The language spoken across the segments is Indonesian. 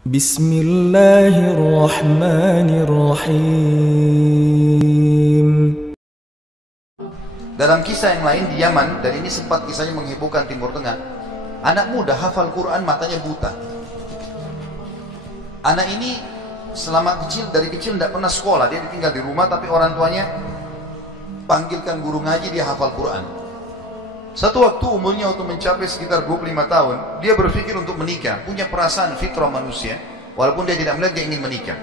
Bismillahirrahmanirrahim. Dalam kisah yang lain di Yaman, dan ini sempat kisahnya menghebohkan Timur Tengah, anak muda hafal Quran, matanya buta. Anak ini selama kecil, dari kecil tidak pernah sekolah, dia tinggal di rumah, tapi orang tuanya panggilkan guru ngaji, dia hafal Quran. Satu waktu umurnya waktu mencapai sekitar 25 tahun, dia berpikir untuk menikah, punya perasaan fitrah manusia, walaupun dia tidak melihat, dia ingin menikah.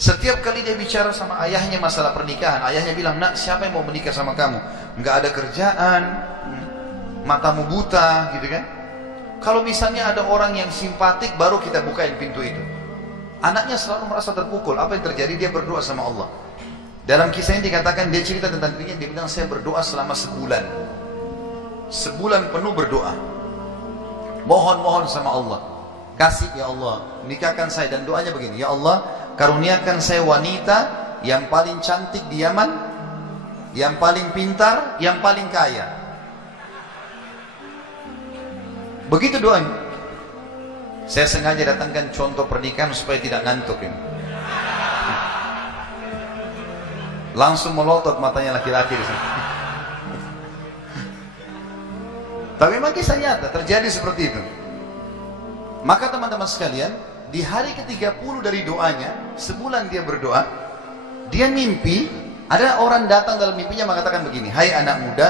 Setiap kali dia bicara sama ayahnya masalah pernikahan, ayahnya bilang, nak, siapa yang mau menikah sama kamu? Nggak ada kerjaan, matamu buta, gitu kan? Kalau misalnya ada orang yang simpatik, baru kita bukain pintu itu. Anaknya selalu merasa terpukul. Apa yang terjadi? Dia berdoa sama Allah. Dalam kisah ini dikatakan, dia cerita tentang dirinya, dia bilang, saya berdoa selama sebulan. Sebulan penuh berdoa. Mohon-mohon sama Allah. Kasih ya Allah, nikahkan saya. Dan doanya begini, ya Allah, karuniakan saya wanita yang paling cantik di Yaman, yang paling pintar, yang paling kaya. Begitu doanya. Saya sengaja datangkan contoh pernikahan supaya tidak ngantuk ini. Langsung melotot matanya laki-laki di sana. Tapi memang kisah nyata terjadi seperti itu. Maka teman-teman sekalian, di hari ke-30 dari doanya, sebulan dia berdoa, dia mimpi, ada orang datang dalam mimpinya mengatakan begini, hai anak muda,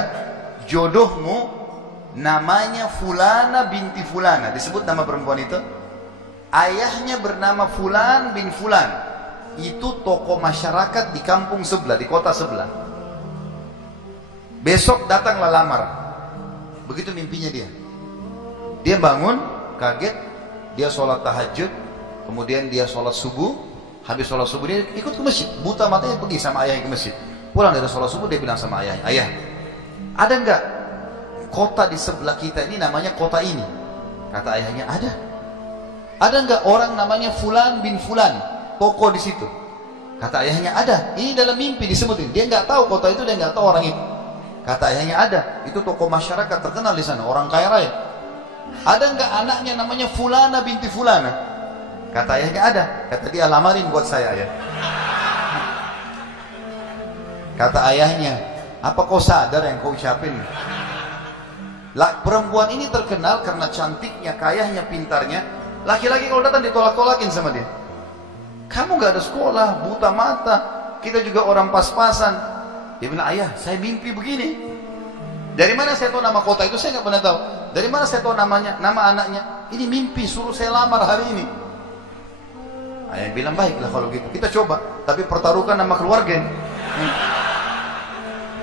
jodohmu namanya Fulana binti Fulana. Disebut nama perempuan itu. Ayahnya bernama Fulan bin Fulan. Itu tokoh masyarakat di kampung sebelah, di kota sebelah. Besok datanglah lamar. Begitu mimpinya dia. Dia bangun, kaget, dia sholat tahajud, kemudian dia sholat subuh. Habis sholat subuh dia ikut ke masjid. Buta matanya pergi sama ayahnya ke masjid. Pulang dari sholat subuh dia bilang sama ayahnya, ayah, ada enggak kota di sebelah kita ini namanya kota ini? Kata ayahnya, ada. Ada enggak orang namanya Fulan bin Fulan, toko di situ? Kata ayahnya, ada. Ini dalam mimpi disebutin. Dia nggak tahu kota itu, dia nggak tahu orang itu. Kata ayahnya, ada. Itu toko masyarakat terkenal di sana, orang kaya raya. Ada enggak anaknya namanya Fulana binti Fulana? Kata ayahnya, ada. Kata dia, lamarin buat saya, ayah. Kata ayahnya, apa kau sadar yang kau ucapin? Perempuan ini terkenal karena cantiknya, kayahnya, pintarnya. Laki-laki kalau datang ditolak-tolakin sama dia. Kamu gak ada sekolah, buta mata, kita juga orang pas-pasan. Dia bilang, ayah, saya mimpi begini. Dari mana saya tahu nama kota itu? Saya gak pernah tahu. Dari mana saya tahu namanya, nama anaknya? Ini mimpi, suruh saya lamar hari ini. Ayah bilang, baiklah kalau gitu, kita coba. Tapi pertaruhkan nama keluarga.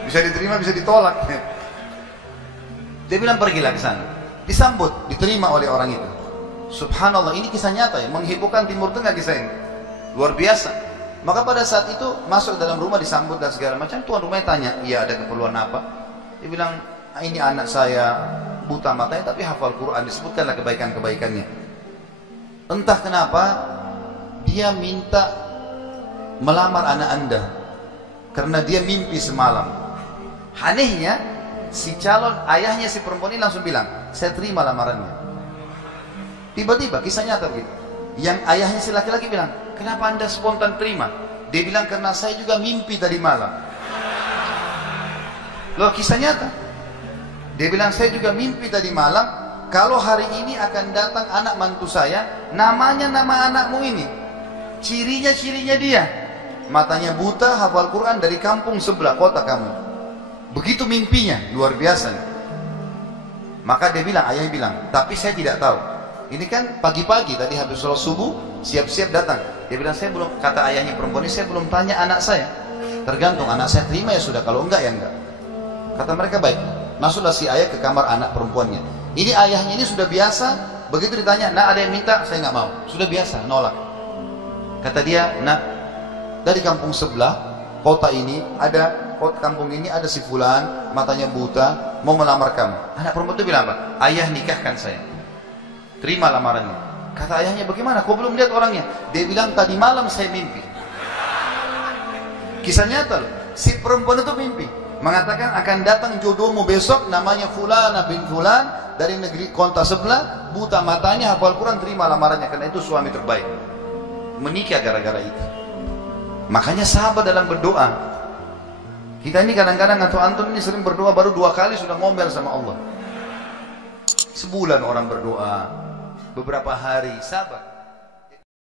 Bisa diterima, bisa ditolak. Dia bilang, pergilah ke sana. Disambut, diterima oleh orang itu. Subhanallah, ini kisah nyata ya, menghebohkan Timur Tengah kisah ini. Luar biasa. Maka pada saat itu masuk dalam rumah, disambut dan segala macam. Tuan rumahnya tanya, iya ada keperluan apa? Dia bilang, ini anak saya buta matanya tapi hafal Quran, disebutkanlah kebaikan-kebaikannya. Entah kenapa dia minta melamar anak anda karena dia mimpi semalam. Anehnya si calon ayahnya si perempuan ini langsung bilang, saya terima lamarannya. Tiba-tiba kisah nyata begitu. Yang ayahnya si laki-laki bilang, kenapa anda spontan terima? Dia bilang, karena saya juga mimpi tadi malam. Loh, kisah nyata. Dia bilang, saya juga mimpi tadi malam, kalau hari ini akan datang anak mantu saya, namanya nama anakmu ini. Cirinya dia. Matanya buta, hafal Quran, dari kampung sebelah kota kamu. Begitu mimpinya, luar biasa. Maka dia bilang, ayahnya bilang, tapi saya tidak tahu. Ini kan pagi-pagi tadi habis sholat subuh, siap-siap datang. Dia bilang, saya belum, kata ayahnya perempuan ini, saya belum tanya anak saya. Tergantung, anak saya terima ya sudah, kalau enggak ya enggak. Kata mereka, baik. Masuklah si ayah ke kamar anak perempuannya. Ini ayahnya ini sudah biasa, begitu ditanya, nak ada yang minta, saya nggak mau. Sudah biasa, nolak. Kata dia, nak, dari kampung sebelah, kota ini ada, kampung ini ada si Fulan, matanya buta, mau melamar kamu. Anak perempuan itu bilang apa? Ayah, nikahkan saya. Terima lamarannya. Kata ayahnya, bagaimana? Kau belum lihat orangnya? Dia bilang, tadi malam saya mimpi. Kisah nyata loh. Si perempuan itu mimpi, mengatakan akan datang jodohmu besok, namanya Fulana bin Fulan, dari negeri kota sebelah, buta matanya, hafal Quran, terima lamarannya, karena itu suami terbaik. Menikah gara-gara itu. Makanya sabar dalam berdoa. Kita ini kadang-kadang atau antum ini sering berdoa baru 2 kali sudah ngomel sama Allah. Sebulan orang berdoa, beberapa hari, sabar.